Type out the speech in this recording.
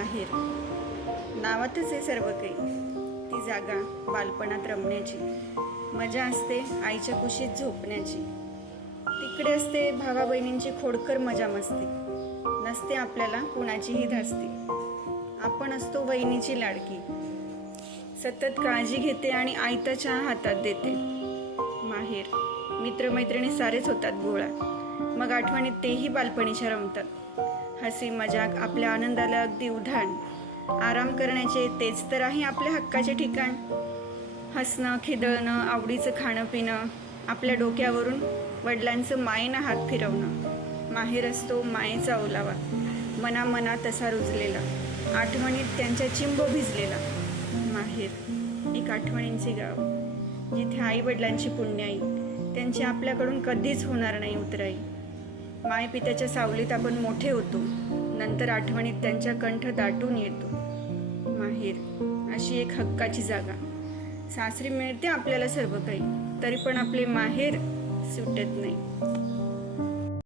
माहेर नावातच आहे सर्व काही. ती जागा बालपणात रमण्याची. मजा असते आईच्या कुशीत झोपण्याची. तिकडे असते भावा बहिणींची खोडकर मजा मस्ती. नसते आपल्याला कुणाचीही धास्ती. आपण असतो वहिनीची लाडकी. सतत काळजी घेते आणि आयता चहा हातात देते. माहेर मित्रमैत्रिणी सारेच होतात गोळा. मग आठवणीत तेही बालपणीच्या रमतात. हसी मजाक आपल्या आनंदाला अगदी उधाण. आराम करण्याचे तेच तर आहे आपल्या हक्काचे ठिकाण. हसणं खिदळणं आवडीचं खाणं पिणं आपल्या डोक्यावरून वडिलांचं मायेनं हात फिरवणं. माहेर असतो मायेचा ओलावा. मनामना तसा रुजलेला. आठवणीत त्यांच्या चिंब भिजलेला. माहेर एक आठवणींचे गाव. जिथे आई वडिलांची पुण्याई. त्यांची आपल्याकडून कधीच होणार नाही उतराई. मायपित्याच्या सावलीत आपण मोठे होतो. नंतर आठवणीत त्यांच्या कंठ दाटून येतो. माहेर अशी एक हक्काची जागा. सासरी मिळते आपल्याला सर्व काही तरी पण आपले माहेर सुटत नाही.